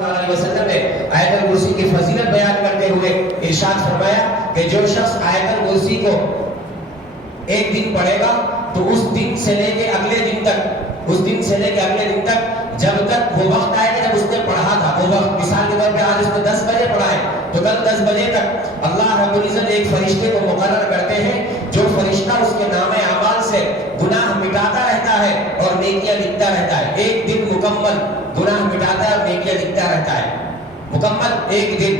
تعالی علیہ وسلم نے آیت الکرسی کی فضیلت بیان کرتے ہوئے ارشاد فرمایا کہ جو شخص آیت الکرسی کو ایک دن پڑھے گا تو اس دن سے لے کے اگلے دن تک جب تک وہ وقت آئے گا جب اس نے پڑھا تھا، وہ وقت مثال کے طور پہ آج اس نے 10 بجے پڑھا ہے تو کل 10 بجے تک اللہ رب العزت ایک فرشتے کو مقرر کرتے ہیں جو فرشتہ اس کے نام اعمال سے گناہ مٹاتا رہتا ہے اور نیکیاں لکھتا رہتا ہے. ایک دن مکمل گناہ مٹاتا ہے اور نیکیاں لکھتا رہتا ہے. مکمل ایک دن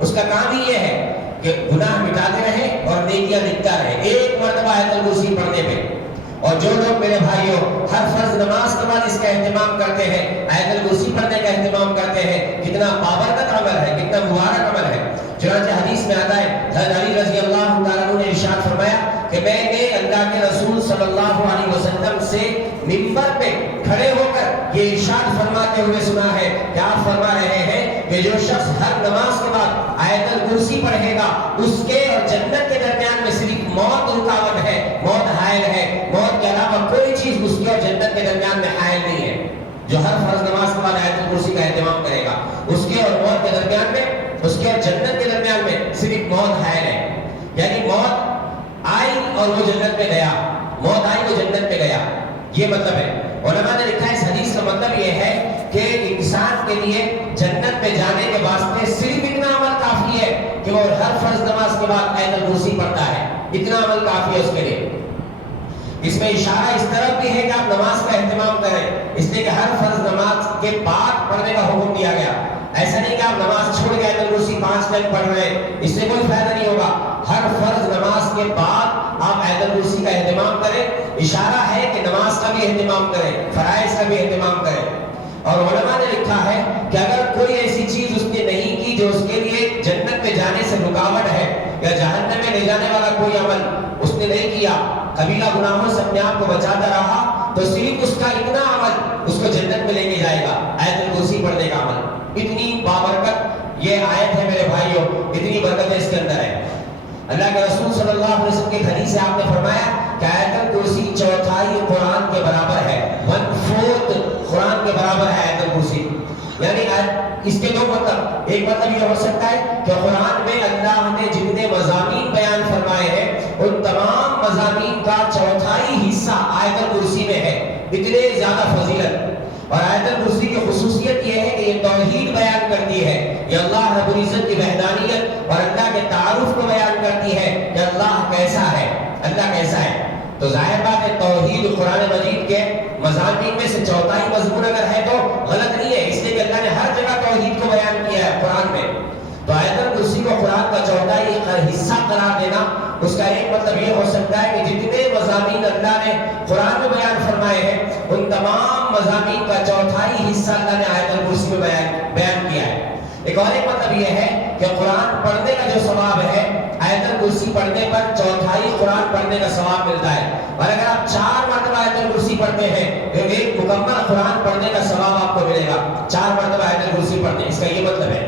اس کا کام ہی یہ ہے کہ گناہ مٹاتے رہے اور نیکیاں لکھتا رہے ایک مرتبہ آیت الکرسی پڑھنے پہ. اور جو لوگ میرے بھائیوں ہر فرض نماز کے بعد اس کا اہتمام کرتے ہیں، آیت الکرسی پڑھنے کا اہتمام کرتے ہیں، کتنا بابرکت عمل ہے، کتنا مبارک عمل ہے. چنانچہ حدیث میں آتا ہے حضرت علی رضی اللہ تعالیٰ عنہ نے ارشاد فرمایا کہ میں نے اللہ کے رسول صلی اللہ علیہ وسلم سے منبر پہ کھڑے ہو کر یہ ارشاد فرماتے ہوئے سنا ہے کہ آپ فرما رہے ہیں کہ جو شخص ہر نماز کے بعد آیت الکرسی پڑھے گا اس کے اور جنت کے درمیان میں صرف موت رکاوٹ ہے، موت حائل ہے، موت کے علاوہ کوئی چیز اس کے اور جنت کے درمیان میں حائل نہیں ہے. جو ہر فرض نماز کے بعد آیت الکرسی کا اہتمام کرے گا اس کے اور موت کے درمیان میں، اس کے اور جنت کے درمیان میں صرف موت حائل ہے. یعنی موت آئی اور وہ جنت میں گیا، موت آئی وہ جنت میں گیا، یہ مطلب ہے. علماء نے لکھا ہے اس حدیث کا مطلب یہ ہے کہ انسان کے لیے جنت میں جانے کے واسطے صرف اتنا عمل کافی ہے کہ وہ ہر فرض نماز کے بعد آیت الکرسی پڑھتا ہے. اتنا عمل کافی ہے اس کے لیے. اس میں اشارہ اس طرف بھی ہے کہ آپ نماز کا اہتمام کریں، اس لیے کہ ہر فرض نماز کے بعد پڑھنے کا حکم دیا گیا. ایسا نہیں کہ آپ نماز چھوڑ کے آیت الکرسی 5 ٹائم پڑھ رہے ہیں، اس سے کوئی فائدہ نہیں ہوگا. ہر فرض نماز کے بعد آپ آیت الکرسی کا اہتمام کریں. اشارہ ہے کہ نماز کا بھی اہتمام کریں، فرائض کا بھی اہتمام کریں. اور علماء نے لکھا ہے کہ اگر کوئی ایسی چیز اس نے نہیں کی جو اس کے لیے جنت میں جانے سے رکاوٹ ہے یا جہنم میں لے جانے والا کوئی عمل اس نے نہیں کیا، کبیرہ گناہوں سے اپنے آپ کو بچاتا رہا، تو صرف اس کا اتنا عمل اس کو جنت میں لے کے جائے گا، آیت الکرسی پڑھنے کا عمل. اتنی بابرکت یہ آیت ہے میرے بھائیوں، اتنی برکتیں اس کے اندر ہے. اللہ کے رسول صلی اللہ علیہ وسلم کی حدیث سے آپ نے فرمایا کہ آیت الکرسی چوتھائی قرآن کے برابر ہے، 1/4 قرآن کے برابر ہے آیت الکرسی. یعنی اس کے دو مطلب، ایک مطلب یہ ہو سکتا ہے کہ قرآن میں اللہ نے جتنے مضامین بیان فرمائے ہیں ان تمام مضامین کا چوتھائی حصہ آیت الکرسی میں ہے. اتنے زیادہ فضیلت. اور آیت الکرسی کی خصوصیت یہ ہے کہ یہ توحید بیان کرتی ہے، یہ اللہ رب العزت کی وحدانیت اور اللہ کے تعارف کو بیان کرتی ہے کہ اللہ کیسا ہے، اللہ کیسا ہے. تو ظاہر بات ہے توحید قرآن مجید کے مضامین میں سے چوتھائی مضمون اگر ہے تو غلط نہیں ہے، اس لیے کہ اللہ نے ہر جگہ توحید کو بیان کیا ہے قرآن میں. تو آیت الکرسی کو قرآن کا چوتھائی حصہ قرار دینا، اس کا ایک مطلب یہ ہو سکتا ہے کہ جتنے مضامین اللہ نے قرآن میں بیان فرمائے ہیں ان تمام مضامین کا چوتھائی حصہ اللہ نے آیت الکرسی میں بیان کیا ہے. ایک اور ایک مطلب یہ ہے کہ قرآن پڑھنے کا جو ثواب ہے آیت الکرسی پڑھنے پر چوتھائی قرآن پڑھنے کا ثواب ملتا ہے. اور اگر آپ 4 مرتبہ آیت الکرسی پڑھتے ہیں تو ایک مکمل قرآن پڑھنے کا ثواب آپ کو ملے گا. 4 مرتبہ آیت الکرسی پڑھنے، اس کا یہ مطلب ہے.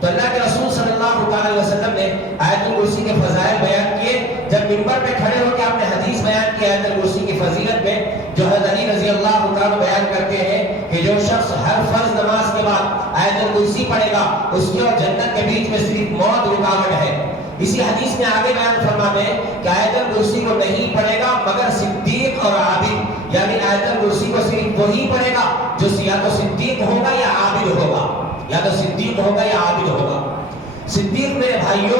تو اللہ کے رسول صلی اللہ علیہ وسلم نے آیت الکرسی کے فضائل بیان کیے. جب منبر پہ کھڑے ہو کے آپ نے حدیث بیان کی آیت الکرسی کی فضیلت میں، جو حضرت علی رضی اللہ تعالیٰ بیان کرتے ہیں کہ جو شخص ہر فرض نماز کے بعد آیت الکرسی پڑھے گا اس کے اور جنت کے بیچ میں صرف موت رکاوٹ ہے. اسی حدیث میں آگے بیان فرماتے ہیں کہ آیت الکرسی کو نہیں پڑھے گا مگر صدیق اور عابد. یعنی آیت الکرسی کو صرف وہی پڑھے گا جو یا تو صدیق ہوگا یا عابد ہوگا، یا تو صدیق ہوگا یا عابد ہوگا. صدیق میرے بھائیوں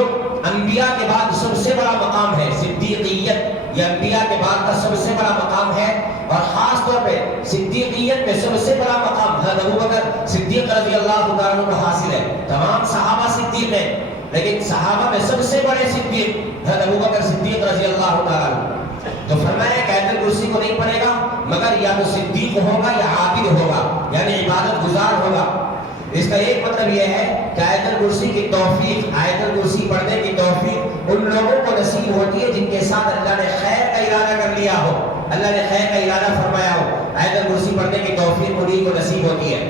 انبیاء کے بعد سب سے بڑا مقام ہے. صدیقیت یہ انبیاء کے بعد کا سب سے بڑا مقام ہے، اور خاص طور پہ صدیقیت میں سب سے بڑا مقام حضرت ابوبکر صدیق رضی اللہ تعالیٰ عنہ کو حاصل ہے. تمام صحابہ صدیق ہیں لیکن صحابہ میں سب سے بڑے صدیق حضرت ابوبکر صدیق رضی اللہ تعالیٰ عنہ. تو فرمایا کہ آیت الکرسی کو نہیں پڑھے گا مگر یا تو صدیق ہوگا یا عابد ہوگا، یعنی عبادت گزار ہوگا. اس کا ایک مطلب یہ ہے کہ آیت الکرسی کی توفیق، آیت الکرسی پڑھنے کی توفیق ان لوگوں کو نصیب ہوتی ہے جن کے ساتھ اللہ نے خیر کا ارادہ کر لیا ہو، اللہ نے خیر کا ارادہ فرمایا ہو. آیت الکرسی پڑھنے کی توفیق انہیں کو نصیب ہوتی ہے.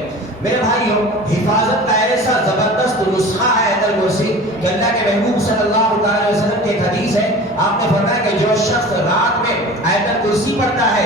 میرے بھائیوں حفاظت کا ایسا زبردست نسخہ ہے آیت الکرسی کہ اللہ کے محبوب صلی اللہ علیہ وسلم کی ایک حدیث ہے، آپ نے فرمایا کہ جو شخص رات میں آیت الکرسی پڑھتا ہے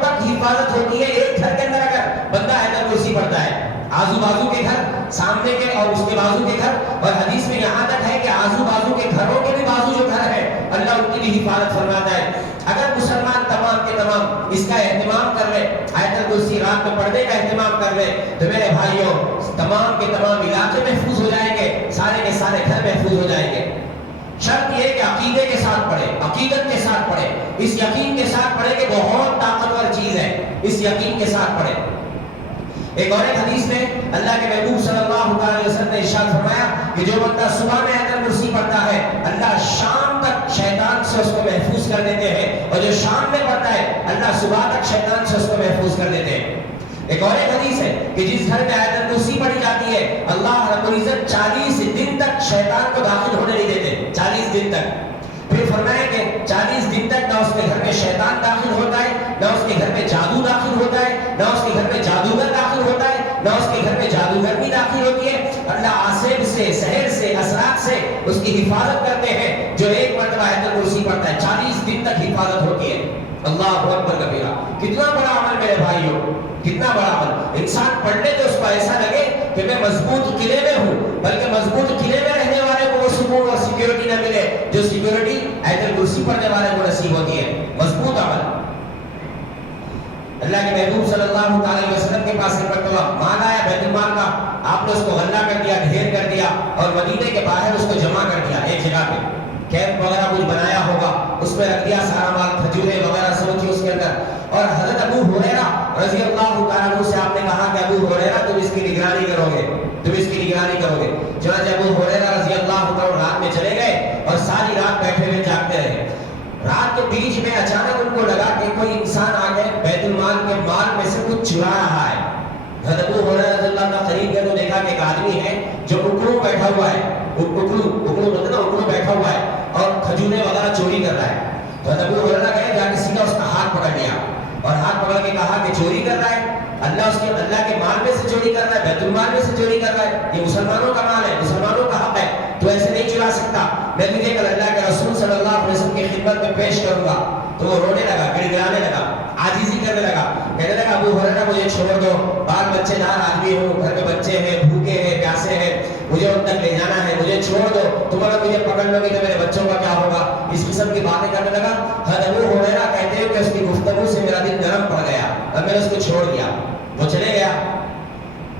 تک حفاظت ہوتی ہے. ایک گھر کے اندر اگر بندہ آیت الکرسی پڑھتا ہے، آزو بازو کے گھر، سامنے کے اور اس کے بازو کے گھر، اور حدیث میں یہاں تک ہے کہ آزو بازو کے گھروں کے بھی بازو جو گھر ہے اللہ ان کی بھی حفاظت فرماتا ہے. اگر مسلمان تمام کے تمام اس کا اہتمام کر لے، آیت الکرسی رات میں پڑھنے کا اہتمام کر لے، تو میرے بھائیوں تمام کے تمام علاقے محفوظ ہو جائیں گے، سارے کے سارے گھر محفوظ ہو جائیں گے. شرط یہ کہ عقیدے کے ساتھ پڑھے، عقیدت کے ساتھ پڑھے، اس یقین کے ساتھ پڑھے کہ بہت طاقتور چیز ہے، اس یقین کے ساتھ پڑھے. ایک اور ایک حدیث میں اللہ کے محبوب صلی اللہ علیہ وسلم نے ارشاد فرمایا کہ جو بندہ صبح میں آیت الکرسی پڑھتا ہے اللہ شام تک شیطان سے اس کو محفوظ کر دیتے ہیں، اور جو شام میں پڑھتا ہے اللہ صبح تک شیطان سے اس کو محفوظ کر دیتے ہیں. ایک اور ایک حدیث ہے کہ جس گھر میں آیت الکرسی پڑھی جاتی ہے اللہ رب العزت 40 دن تک شیطان کو داخل ہونے نہیں دیتے. 40 دن تک. پھر فرمایا کہ 40 دن تک نہ اس کے گھر میں شیطان داخل ہوتا ہے، نہ اس کے گھر میں جادو داخل ہوتا ہے، نہ اس کے گھر میں جادوگر داخل ہوتا ہے، نہ اس کے گھر میں جادوگرنی داخل ہوتی ہے. اللہ آصف سے، سحر سے، اسرار سے اس کی حفاظت کرتے ہیں. جو ایک مرتبہ آیت الکرسی پڑھتا ہے 40 دن تک حفاظت ہوتی ہے. اللہ اکبر کبیرہ. کتنا بڑا عمل میرے بھائیوں، کتنا بڑا عمل. انسان پڑھنے تو اس کو ایسا لگے کہ میں مضبوط قلعے میں ہوں، بلکہ مضبوط قلعے میں رہنے والے کو وہ سکون اور سیکیورٹی نہ ملے جو سیکیورٹی آیت الکرسی پڑھنے والے کو نصیب ہوتی ہے. مضبوط عمل. اللہ کے محبوب صلی اللہ علیہ وسلم کے پاس ایک مرتبہ مال آیا بیت المال کا. آپ نے اس کو غلہ کر دیا، ڈھیر کر دیا، اور مدینے کے باہر اس کو جمع کر دیا. ایک جگہ پہ کیمپ وغیرہ کچھ بنایا ہوگا، اس میں رکھ دیا سارا مال، کھجورے وغیرہ سب چیز اس کے اندر. اور حضرت ابو ہریرہ رضی اللہ تعالیٰ عنہ سے آپ نے کہا کہ ابو ہریرہ تم اس کی نگرانی کرو گے، تم اس کی نگرانی کرو گے. چنانچہ ابو ہریرہ رضی اللہ تعالیٰ رات میں چلے گئے اور ساری رات بیٹھے ہوئے جاگتے رہے. رات کے بیچ میں اچانک ان کو لگا کہ کوئی انسان آ کے بیت المال کے مال میں سے کچھ چرا رہا ہے. حضرت ابو ہریرہ رضی اللہ عنہ قریب گئے تو دیکھا کہ ایک آدمی ہے جو اکڑو بیٹھا ہوا ہے، اکڑو مطلب اکڑو بیٹھا ہوا ہے اور کھجورے وغیرہ چوری کر رہا ہے. تو حضرت ابو ہریرہ گئے، جا کے سیدھا اس کا ہاتھ پکڑ لیا اور ہاتھ پکڑ کے کہا کہ چوری کر رہا ہے، اللہ کے مال میں سے چوری کر رہا ہے، بیت المال میں سے چوری کر رہا ہے، یہ مسلمانوں کا مال ہے، مسلمانوں کا حق ہے، تو ایسے نہیں چرا سکتا. میں تجھے کل اللہ کے رسول صلی اللہ علیہ وسلم کی خدمت میں پیش کروں گا. تو وہ رونے لگا، گڑ گڑانے لگا، عاجزی کرنے لگا، کہنے لگا ابو ہریرہ مجھے چھوڑ دو، بال بچے دار آدمی ہوں، گھر میں بچے ہیں، بھوکے ہیں، پیاسے ہیں، مجھے ان تک لے جانا ہے، مجھے چھوڑ دو، تمہارا مجھے پکڑ لو گے تو میرے بچوں کا کیا ہوگا. اس قسم کی باتیں کرنے لگا. حضرت ابو ہریرہ کہتے ہیں کہ اس کی گفتگو سے میرا دل نرم پڑ گیا اور میں نے اس کو چھوڑ دیا. وہ چلے گیا.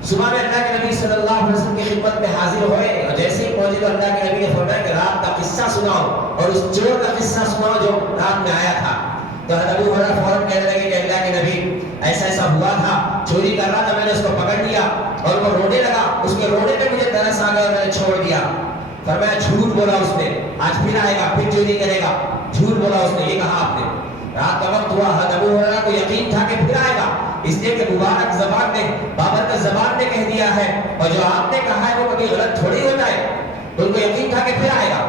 صبح میں اللہ کے نبی صلی اللہ علیہ وسلم کی خدمت میں حاضر ہوئے اور جیسے ہی پہنچے تو اللہ کے نبی نے فرمایا کہ رات کا قصہ سناؤ اور اس چور کا قصہ سناؤ جو رات میں آیا تھا. تو حضرت ابو ہریرہ فوراً کہنے لگے کہ اللہ کے نبی ایسا ایسا ہوا تھا، چوری کر رہا تھا، میں نے اس کو پکڑ لیا اور وہ رونے لگا، اس کے رونے پہ مجھے ترس آ گیا اور میں نے چھوڑ دیا. فرمایا جھوٹ بولا اس نے، آج پھر آئے گا، پھر چوری کرے گا. جھوٹ بولا اس نے، یہ کہا آپ نے. رات کا وقت ہوا، حضرت ابو ہریرہ کو یقین تھا کہ پھر آئے گا، اس لیے کہ مبارک زبان نے، بابرکت زبان نے کہہ دیا ہے اور جو آپ نے کہا ہے وہ کبھی غلط تھوڑی ہوتا ہے. تو ان کو یقین تھا کہ پھر آئے گا.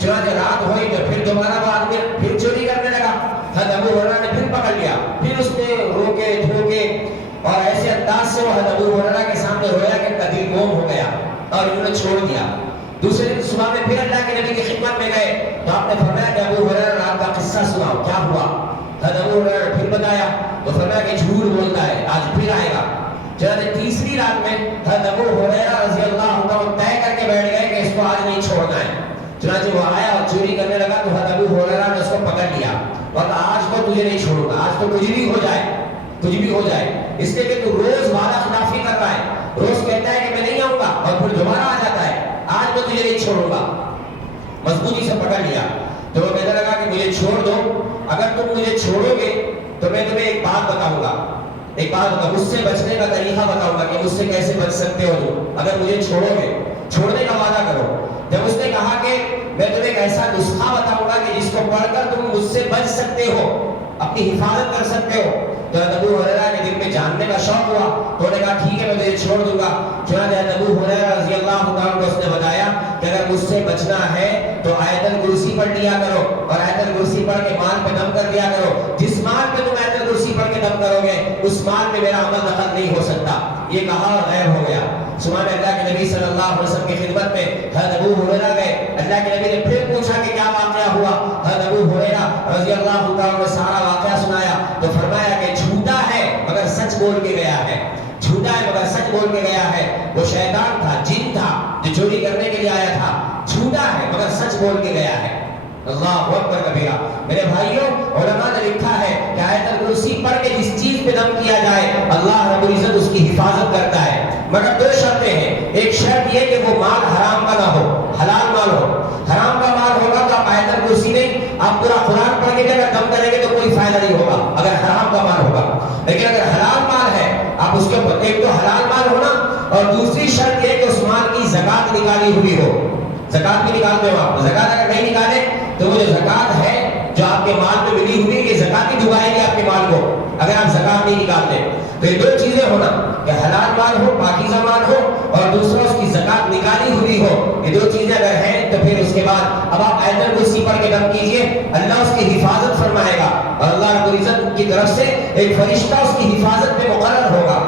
چنانچہ رات ہوئی تو پھر دوبارہ وہ آدمی پھر چوری کرنے لگا. حضرت ابو ہریرہ نے پھر پکڑ لیا، پھر اس نے روکے دھوکے اور ایسے انداز سے وہ حضرت ابو ہریرہ کے سامنے رویا کہ ان کا دل گم ہو گیا اور انہوں نے چھوڑ دیا. دوسرے دن صبح میں پھر اللہ کے نبی کی خدمت میں گئے تو آپ نے فرمایا کہ ابو ہریرہ رات کا قصہ سناؤ، کیا ہوا. حضرت ابو ہریرہ نے پھر بتایا تو فرمایا کہ جھوٹ بولتا ہے، آج پھر آئے گا. چنانچہ تیسری رات میں حضرت ابو ہریرہ رضی اللہ عنہ طے کر کے بیٹھ گئے کہ اس کو آج نہیں چھوڑنا ہے. چنانچہ وہ آیا اور چوری کرنے لگا تو حضرت ابو ہریرہ نے اس کو پکڑ لیا اور آج تو تجھے نہیں چھوڑوں گا، آج تو کچھ بھی ہو جائے، کچھ بھی ہو جائے، اس لیے کہ تو روز وعدہ خلافی کر رہا ہے، روز کہتا ہے کہ میں نہیں آؤں گا اور پھر دوبارہ آ جاتا ہے. آج میں تجھے نہیں چھوڑوں گا. مضبوطی سے پکڑ لیا. تو وہ کہنے لگا کہ مجھے چھوڑ دو، اگر تم مجھے چھوڑو گے تو میں تمہیں ایک بات بتاؤں گا، ایک بات بتاؤں، مجھ سے بچنے کا طریقہ بتاؤں گا کہ مجھ سے کیسے بچ سکتے ہو تم اگر مجھے چھوڑو گے. چھوڑنے کا وعدہ کرو. جب اس نے کہا کہ میں تمہیں ایک ایسا نسخہ بتاؤں گا کہ جس کو پڑھ کر تم مجھ سے بچ سکتے ہو، اپنی حفاظت کر سکتے ہو. تو ابو ہریرہ کے دل میں جاننے کا شوق ہوا تو انہوں نے کہا ٹھیک ہے میں تجھے چھوڑ دوں گا. چنانچہ ابو ہریرہ رضی اللہ عنہ کو اس نے بتایا کہ اگر مجھ سے بچنا ہے تو آیت الکرسی پڑھ لیا کرو اور آیت الکرسی پڑھ کے مال پہ دم کر دیا کرو. جس مال پہ تم آیت الکرسی پڑھ کے دم کرو گے اس مال میں میرا عمل دخل نہیں ہو سکتا. یہ کہا اور غائب ہو گیا. سبحان اللہ کے نبی صلی اللہ علیہ وسلم کی خدمت میں حضرت ابو ہریرہ گئے. اللہ کے نبی نے پھر پوچھا کہ کیا واقعہ ہوا. سچ بول کے گیا ہے. اللہ اکبر کبیرہ. میرے بھائیوں علماء نے لکھا ہے کہ آیت الکرسی پڑھ کے جس چیز پہ دم کیا جائے اللہ رب العزت اس کی حفاظت کرتا ہے. مگر دو شرطیں ہیں. ایک شرط یہ کہ وہ مال حرام کا نہ ہو, حلال مال ہو. حرام کا مال ہوگا تو آپ آیت الکرسی میں آپ پورا قرآن پڑھ کے اگر دم کریں گے تو کوئی فائدہ نہیں ہوگا اگر حرام کا مال ہوگا. لیکن اگر حلال مال ہے آپ اس کے اوپر ایک تو حلال مال ہونا اور دوسری شرط یہ کہ اس مال کی زکات نکالی ہوئی ہو. زکات بھی نکالتے ہو آپ. زکات اگر نہیں نکالے تو وہ جو زکات ہے جو آپ کے مال میں ملی ہوئی یہ زکات ہی ڈبائے گی آپ کے مال کو اگر آپ زکات نہیں نکالتے. تو یہ دو چیزیں ہونا کہ حلال مال ہو, پاکیزہ مال ہو اور دوسرا اس کی زکات نکالی ہوئی ہو. یہ دو چیزیں اگر ہیں تو پھر اس کے بعد اب آپ آیت الکرسی پڑھ کے دم کیجئے, اللہ اس کی حفاظت فرمائے گا اور اللہ رب العزت کی طرف سے ایک فرشتہ اس کی حفاظت پہ مقرر ہوگا.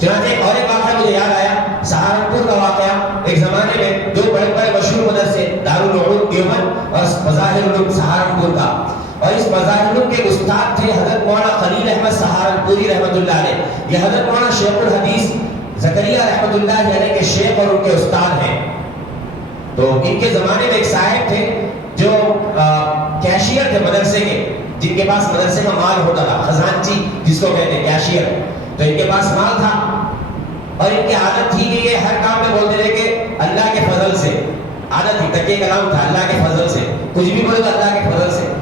چنانچہ ایک اور ایک واقعہ مجھے یاد آیا, سہارنپور کا واقعہ. ایک زمانے میں دو بڑے بڑے مشہور مدرسے دارالعلوم دیوبند اور مظاہر العلوم سہارنپور کا, اور اس مظاہر العلوم کے استاد تھے حضرت مولانا خلیل احمد سہارنپوری رحمۃ اللہ علیہ. یہ حضرت مولانا شیخ الحدیث زکریا رحمۃ اللہ علیہ کے شیخ اور ان کے استاد ہیں. تو ان کے زمانے میں ایک صاحب تھے جو کیشیئر تھے مدرسے کے, جن کے پاس مدرسے کا مال ہوتا تھا, خزانچی جس کو کہتے ہیں کیشیئر. تو ان کے پاس مال تھا اور ان کی عادت تھی کہ یہ ہر کام میں بولتے رہے کہ اللہ کے فضل سے. عادت تھی, تکیہ کلام تھا, اللہ کے فضل سے. کچھ بھی بولے تو اللہ کے فضل سے.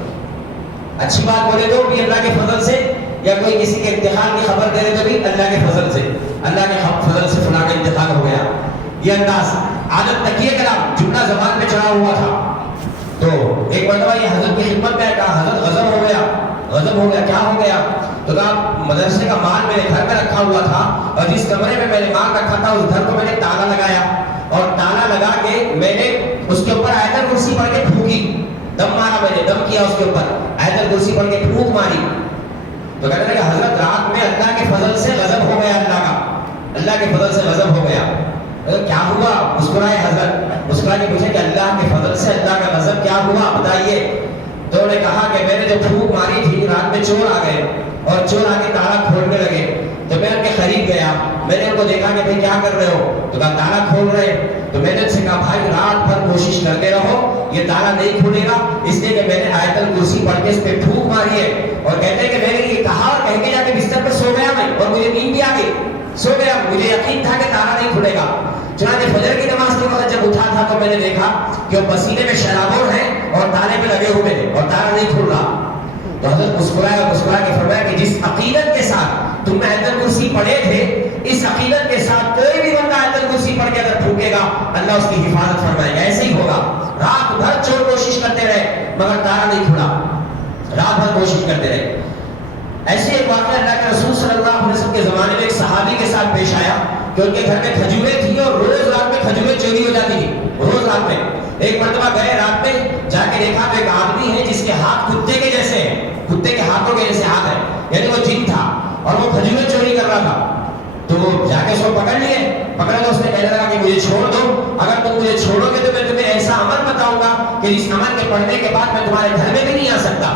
اچھی بات بولے تو بھی اللہ کے فضل سے, یا کوئی کسی کے انتقال کی خبر دے رہے تو بھی اللہ کے فضل سے. اللہ کے فضل سے فلاں کا انتقال ہو گیا. یہ انداز عادت تکیہ کلام جملہ زبان پہ چڑھا ہوا تھا. تو ایک مرتبہ یہ حضرت کی خدمت میں کہا حضرت غضب ہو گیا. غضب ہو گیا, کیا ہو گیا؟ تو کہا مدرسے کا مال میرے گھر میں رکھا ہوا تھا اور جس کمرے میں میں نے مال رکھا تھا اس گھر کو میں نے تالا لگایا اور تالا لگا کے میں نے اس کے اوپر آیت الکرسی پڑھ کے پھونکی. دم مارا, میں نے دم کیا اس کے اوپر, آیت الکرسی پڑھ کے پھونک ماری. تو کہنے لگا حضرت رات میں اللہ کے فضل سے غضب ہو گیا, اللہ کا, اللہ کے فضل سے غضب ہو گیا. کیا ہوا؟ مسکرائے حضرت, مسکرا کے پوچھے کہ اللہ کے فضل سے اللہ کا غضب کیا ہوا بتائیے. تو انہوں نے کہا کہ میں نے جو پھونک ماری تھی رات میں چور آ گئے اور چور آ کے تالا کھولنے لگے. تو میں ان کے قریب گیا, میں نے ان کو دیکھا کہ بھائی کیا کر رہے ہو؟ تو کہا تالا کھول رہے. تو میں نے ان سے کہا بھائی رات بھر کوشش کرتے رہو, یہ تالا نہیں کھلے گا, اس لیے کہ میں نے آیت الکرسی پڑھ کے اس پہ پھونک ماری ہے. اور کہتے ہیں کہ میں نے یہ کہا اور کہہ کے جا کے بستر پہ سو گیا میں, اور مجھے نیند بھی آ گئی, سو گیا. مجھے یقین تھا کہ تالا نہیں کھلے گا. چنانچہ فجر کی نماز کے وقت جب اٹھا تھا تو میں نے دیکھا کہ وہ پسینے میں شرابور ہیں اور تالے پہ لگے ہوئے ہیں اور تالا نہیں کھل رہا. تو حضرت مسکرایا اور مسکرا کے فرمایا کہ جس عقیدت کے ساتھ تم آیت الکرسی پڑھے تھے, اس عقیدت کے ساتھ کوئی بھی بندہ آیت الکرسی پڑھ کے اگر پھونکے گا اللہ اس کی حفاظت فرمائے گا. ایسے ہی ہوگا. رات بھر چور کوشش کرتے رہے مگر تالا نہیں کھلا, رات بھر کوشش کرتے رہے. ایسے ایک واقعہ اللہ کے رسول صلی اللہ علیہ وسلم کے زمانے میں ایک صحابی کے ساتھ پیش آیا کہ ان کے گھر میں کھجوریں تھیں اور روز رات میں کھجوریں چوری ہو جاتی تھی, روز رات میں. ایک مرتبہ گئے رات میں, جا کے دیکھا تو ایک آدمی ہے جس کے ہاتھ کتے کے جیسے ہیں, کتے کے ہاتھوں کے جیسے ہاتھ ہے, یعنی وہ جن تھا اور وہ کھجوریں چوری کر رہا تھا. تو وہ جا کے اس کو پکڑ لیے. پکڑا تو اس نے کہنے لگا کہ مجھے چھوڑ دو, اگر تم مجھے چھوڑو گے تو میں تمہیں ایسا عمل بتاؤں گا کہ جس عمل کے پڑھنے کے بعد میں تمہارے گھر میں بھی نہیں آ سکتا.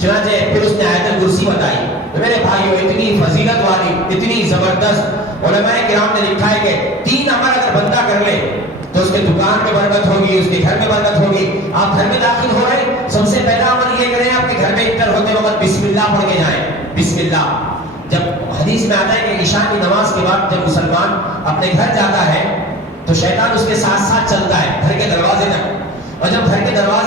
چنانچہ پھر اس نے آیت الکرسی بتائی. میرے بھائیو اتنی فضیلت والی, اتنی زبردست. علماء کرام نے لکھا ہے کہ 3 عمل اگر بندہ کر لے تو اس کے دکان میں برکت ہوگی, اس کے گھر میں برکت ہوگی. آپ گھر میں داخل ہو رہے, سب سے پہلا عمل یہ کریں آپ کے گھر میں انٹر ہوتے وقت بسم اللہ پڑھ کے جائیں. بسم اللہ. جب حدیث میں آتا ہے کہ عشاء کی نماز کے بعد جب مسلمان اپنے گھر جاتا ہے تو شیطان اس کے ساتھ ساتھ چلتا ہے گھر کے دروازے تک, اور جب گھر کے دروازے